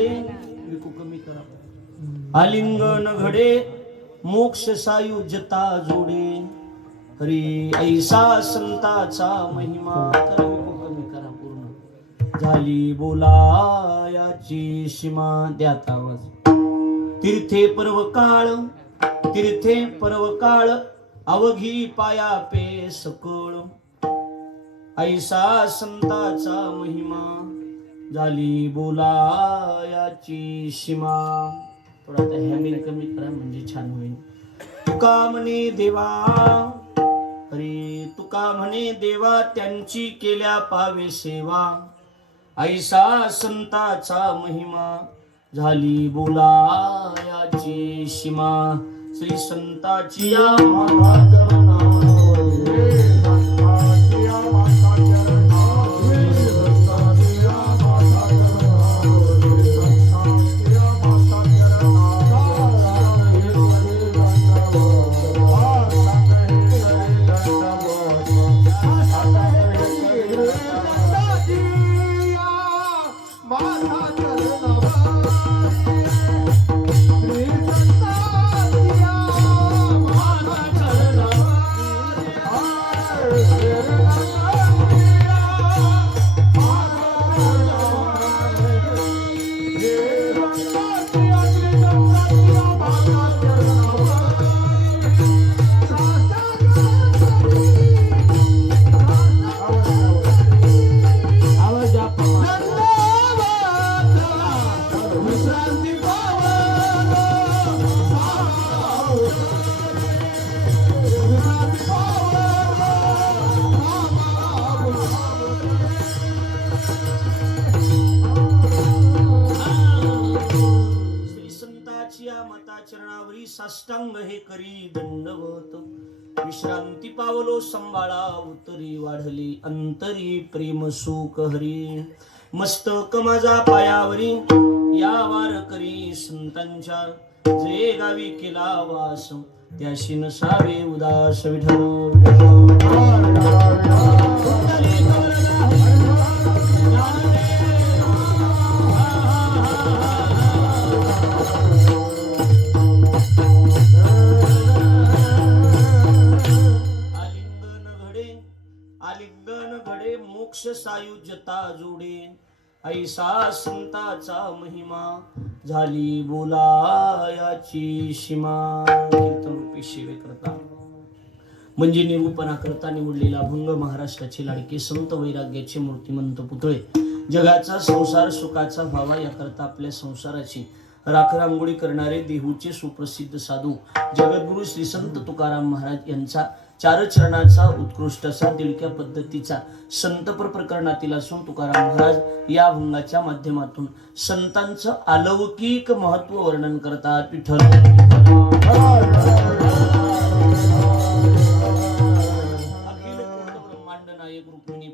कमी करा. आलिंगन घडे मोक्ष सायुज्यता जोडे हरी ऐसा संताचा महिमा. कमी करा पूर्ण झाली बोलायाची सीमा. द्यात आवाज. तीर्थे पर्व काळ अवघी पाया पे सकळ ऐसा संताचा महिमा झाली बोलायाची सीमा. थोडा त्या हॅमिंग कमी करा म्हणजे छान होईल. तुका म्हणे देवा हरी तुका म्हणे देवा त्यांची केल्या पावे सेवा ऐसा संताचा महिमा झाली बोलायाची सीमा. श्री संताची चरणावरी साष्टांग हे करी दंडवत. विश्रांती पावलो संभाळा उतरी वाढली अंतरी प्रेम सुख हरी. मस्तक माझा पायावरी या वारकरी संतांच्या जे गावी केला वास त्याशी नसावे उदास. विठ्ठल आलिंगन घडे मोक्ष सायुज्यता जोडे ऐसा संताचा महिमा झाली बोलायाची सीमा. कीर्तन रूपी सेवे करता म्हणजे निरूपणा करता निवडलेला भंग महाराष्ट्राचे लाडके संत वैराग्याचे मूर्तिमंत पुतळे जगाचा संसार सुखाचा व्हावा याकरता आपल्या संसाराची राखरांगोळी करणारे देहूचे सुप्रसिद्ध साधू जगद्गुरु श्री संत तुकाराम महाराज यांचा चार चरणाचा उत्कृष्ट असा दिलक्या पद्धतीचा संतपर प्रकरणातील असून तुकाराम महाराज या भंगाच्या माध्यमातून संतांचं अलौकिक महत्व वर्णन करतात. विठ्ठल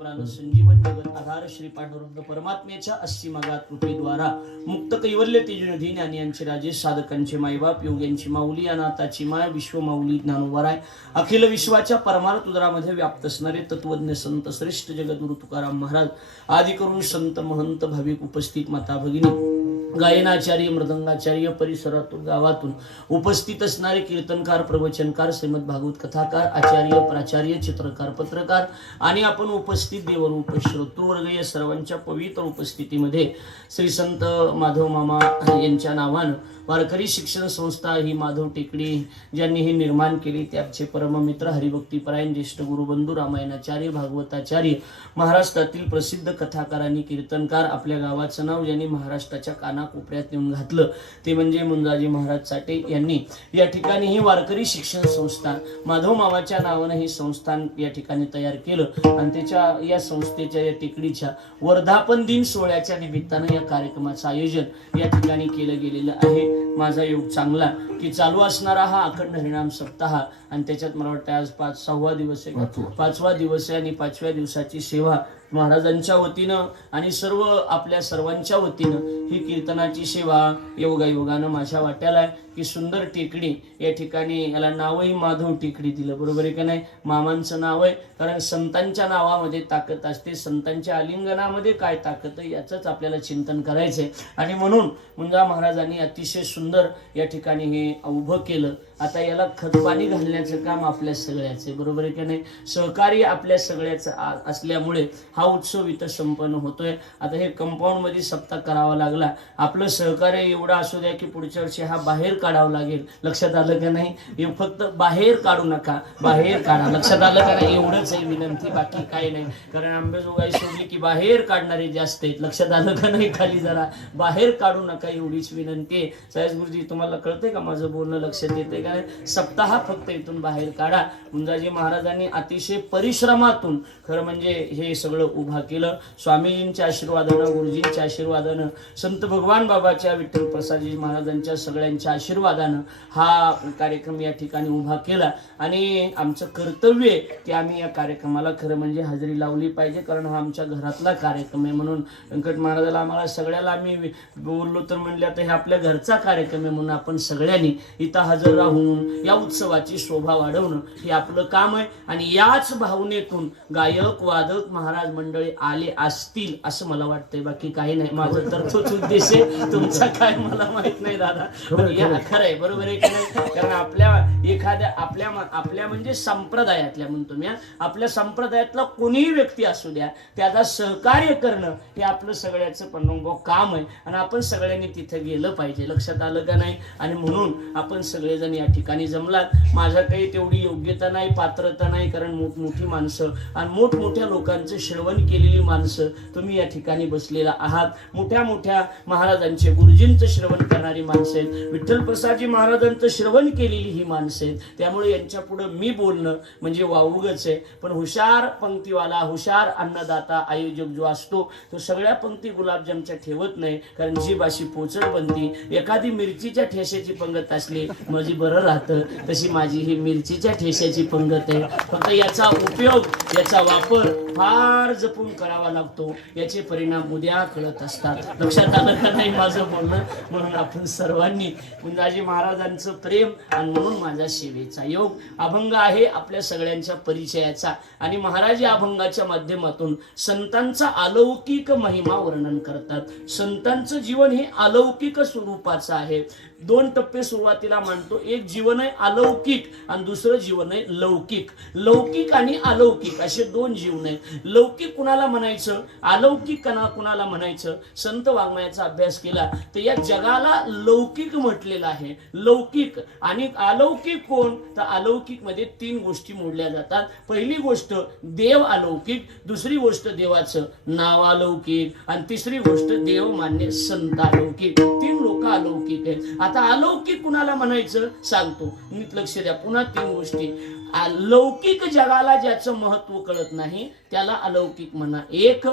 प्राण संजीवन जगत आधार श्री पांडुरंग परमात्म्याच्या अस्सीमागात कृपेद्वारा मुक्त कैवल्य तेजनिधी ज्ञानी यांचे राजे साधकांचे मायबाप योग्यांची माऊली अनाथाची माय विश्व माऊली ज्ञानोबाराय अखिल विश्वाच्या परमार्थ उदरामध्ये व्याप्त असणारे तत्वज्ञ संत श्रेष्ठ जगद्गुरु तुकाराम महाराज आदी करून संत महंत भाविक उपस्थित माता भगिनी गायनाचार्य मृदंगाचार्य परिसरातून गावातून उपस्थित असणारे कीर्तनकार प्रवचनकार श्रीमद भागवत कथाकार आचार्य प्राचार्य चित्रकार पत्रकार आणि आपण उपस्थित देवरूप श्रोतृवर्ग या सर्वांच्या पवित्र उपस्थितीमध्ये श्री संत माधव मामा यांच्या नावानं वारकरी शिक्षण संस्था ही माधव टेकडी ज्यांनी हे निर्माण केली त्याचे परममित्र हरिभक्तीपरायण ज्येष्ठ गुरुबंधू रामायणाचार्य भागवताचार्य महाराष्ट्रातील प्रसिद्ध कथाकार आणि कीर्तनकार आपल्या गावाचं नाव ज्यांनी महाराष्ट्राच्या कानाकोपऱ्यात नेऊन घातलं ते म्हणजे मुंजाजी महाराज साठे यांनी या ठिकाणी ही वारकरी शिक्षण संस्था माधव मामाच्या नावानं हे संस्थान या ठिकाणी तयार केलं आणि त्याच्या या संस्थेच्या या टेकडीच्या वर्धापन दिन सोहळ्याच्या निमित्तानं या कार्यक्रमाचं आयोजन या ठिकाणी केलं गेलेलं आहे. माझा योग चांगला की चालू असणारा हा अखंड हरिनाम सप्ताह आणि त्याच्यात मला वाटतं आज 5-6वा दिवस आहे 5वा दिवस आहे आणि 5व्या दिवसाची सेवा महाराजांच्या वतीनं आणि सर्व आपल्या सर्वांच्या वतीनं ही कीर्तनाची सेवा योगायोगानं माझ्या वाट्याला आहे की सुंदर टेकडी या ठिकाणी याला नावही माधव टेकडी दिलं, बरोबर आहे का नाही? मामांचं नाव आहे, कारण संतांच्या नावामध्ये ताकद असते, संतांच्या आलिंगनामध्ये काय ताकद आहे याचंच आपल्याला चिंतन करायचं आहे. आणि म्हणून मुंजा महाराजांनी अतिशय सुंदर या ठिकाणी हे उभं केलं. आता याला खतपाणी घालण्याचं काम आपल्या सगळ्याचं आहे, बरोबर आहे का नाही? सहकार्य आपल्या सगळ्याचं असल्यामुळे हा उत्सव इथं संपन्न होतोय. आता हे कंपाऊंडमध्ये सप्ताह करावा लागला, आपलं सहकार्य एवढं असू द्या की पुढच्या वर्षी हा बाहेर काढावं लागेल. लक्षात आलं का नाही? हे फक्त बाहेर काढू नका, बाहेर काढा. लक्षात आलं का नाही? एवढंच आहे विनंती, बाकी काही नाही. कारण अंबेजोगाई सोडली की बाहेर काढणारे जास्त आहेत. लक्षात आलं का नाही? खाली जरा बाहेर काढू नका एवढीच विनंती आहे. साहेब गुरुजी तुम्हाला कळतंय का माझं बोलणं? लक्षात येते का? सप्ताह फक्त इथून बाहेर काढा. मुंजाजी महाराजांनी अतिशय परिश्रमातून खरं म्हणजे हे सगळं उभा केलं. स्वामीजींच्या आशीर्वादानं, गुरुजींच्या आशीर्वादानं, संत भगवान बाबाच्या विठ्ठल प्रसादजी महाराजांच्या सगळ्यांच्या आशीर्वादानं हा कार्यक्रम या ठिकाणी उभा केला. आणि आमचं कर्तव्य आहे की आम्ही या कार्यक्रमाला खरं म्हणजे हजेरी लावली पाहिजे, कारण हा आमच्या घरातला कार्यक्रम आहे. म्हणून व्यंकट महाराजाला आम्हाला सगळ्याला आम्ही बोललो तर म्हणले आता हे आपल्या घरचा कार्यक्रम आहे, म्हणून आपण सगळ्यांनी इथं हजर राहून या उत्सवाची शोभा वाढवणं हे आपलं काम आहे. आणि याच भावनेतून गायक वादक महाराज मंडळी आले असतील असं मला वाटतंय, बाकी काही नाही. माझं तर तोच उद्देश आहे, तुमचा काय मला माहित नाही दादा. या खरं आहे, बरोबर आहे की नाही? कारण आपल्या एखाद्या आपल्या म्हणजे संप्रदायातल्या म्हणतो मी, आपल्या संप्रदायातला कोणीही व्यक्ती असू द्या त्याला सहकार्य करणं हे आपलं सगळ्याचं पन्नंगो काम आहे. आणि आपण सगळ्यांनी तिथे गेलं पाहिजे. लक्षात आलं का नाही? आणि म्हणून आपण सगळेजण या ठिकाणी जमलात. माझ्या काही तेवढी योग्यता नाही, पात्रता नाही, कारण मोठमोठी माणसं आणि मोठमोठ्या लोकांचं श्रवण केलेली माणसं तुम्ही या ठिकाणी बसलेला आहात. मोठ्या मोठ्या महाराजांचे, गुरुजींचं श्रवण करणारी माणसं आहेत, विठ्ठल प्रसादजी महाराजांचं श्रवण केलेली ही माणसं आहेत. त्यामुळे यांच्या पुढे मी बोलणं म्हणजे वावगच आहे. पण हुशार पंक्तीवाला, हुशार अन्नदाता आयोजक जो असतो तो सगळ्या पंक्ती गुलाबजामच्या ठेवत नाही, कारण जीभ अशी पोचड बनती. एखादी मिरचीच्या ठेस्याची पंगत असली म्हणजे बरं राहतं, तशी माझी ही मिरचीच्या ठेस्याची पंगत आहे. फक्त याचा उपयोग, याचा वापर फार जपून करावा लागतो. याचे परिणाम उद्या कळत असतात. लक्षात आलं का नाही माझं बोलणं? म्हणून आपण सर्वांनी मुंजाजी महाराजांचं प्रेम आणि म्हणून माझा सेवेचा योग अभंग आहे आपल्या सगळ्यांच्या परिचयाचा. आणि महाराज या अभंगाच्या माध्यमातून संतांचा अलौकिक महिमा वर्णन करतात. संतांचं जीवन हे अलौकिक स्वरूपाचं आहे. दोन टप्पे सुरुवातीला मांडतो. एक जीवन आहे अलौकिक आणि दुसरं जीवन आहे लौकिक. लौकिक आणि अलौकिक असे दोन जीवन आहेत. लौकिक कुणाला म्हणायचं, अलौकिक कुणाला म्हणायचं? संत वाङ्मयाचा अभ्यास केला तर या जगाला लौकिक म्हटलेलं आहे. लौकिक आणि अलौकिक कोण? तर अलौकिक मध्ये तीन गोष्टी मोडल्या जातात. पहिली गोष्ट देव अलौकिक, दुसरी गोष्ट देवाचं नाव अलौकिक आणि तिसरी गोष्ट देव मान्य संत अलौकिक. तीन लोक अलौकिक आहेत. आता अलौकिक कुणाला म्हणायचं सांगतो, नीट लक्ष द्या. पुन्हा तीन गोष्टी. लौकिक जगाला ज्याचं महत्व कळत नाही त्याला अलौकिक म्हणा. एक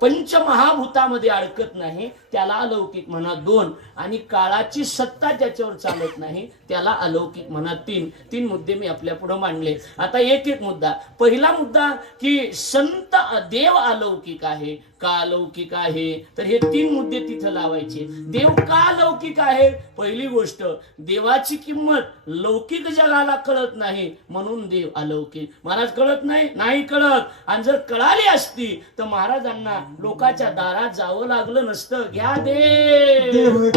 पंचमहाभूतामध्ये अडकत नाही त्याला अलौकिक म्हणा. दोन आणि काळाची सत्ता त्याच्यावर चालत नाही त्याला अलौकिक म्हणा. तीन मुद्दे मी आपल्या पुढे मांडले. आता एक एक मुद्दा. पहिला मुद्दा की संत देव अलौकिक आहे का अलौकिक आहे, तर हे तीन मुद्दे तिथं लावायचे. देव का अलौकिक आहे? पहिली गोष्ट, देवाची किंमत लौकिक जगाला कळत नाही म्हणून देव अलौकिक. महाराज कळत नाही कळत. आणि जर कळाली असती तर महाराजांना लोकांच्या दारात जावं लागलं नसतं. घ्या देव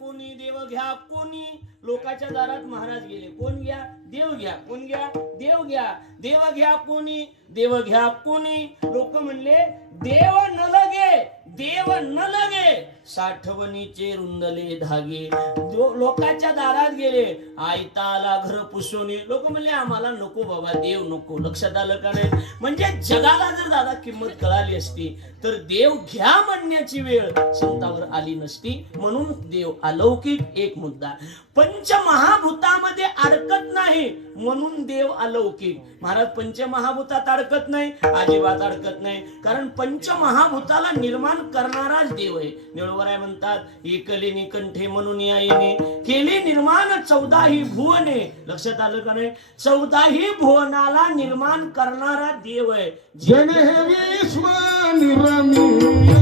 कोणी देव घ्या कोणी. लोकांच्या दारात महाराज गेले, कोण घ्या? देव घ्या. कोण घ्या? देव घ्या. देव घ्या कोणी, देव घ्या कोणी. लोक म्हणले देव न लगे, देव न लगे, साठवणीचे रुंदले धागे. लोकांच्या दारात गेले, आयता आला घर पुसोनी. लोक म्हणले आम्हाला नको बाबा, देव नको. लक्षात आलं का नाही? म्हणजे जगाला जर दादा किंमत कळाली असती तर देव घ्या म्हणण्याची वेळ संतावर आली नसती. म्हणून देव अलौकिक एक मुद्दा. पंचमहाभूतामध्ये अडकत नाही म्हणून देव अलौकिक. महाराज पंचमहाभूतात अडकत नाही, अजिबात अडकत नाही. कारण पंचमहाभूताला निर्माण करणाराच देव आहे. निळवराय म्हणतात एकलेनी कंठे म्हणून आईने केली निर्माण 14ही भुवने. लक्षात आलं का नाही? 14ही भुवनाला निर्माण करणारा देव आहे. जन हे विश्व निर्मिती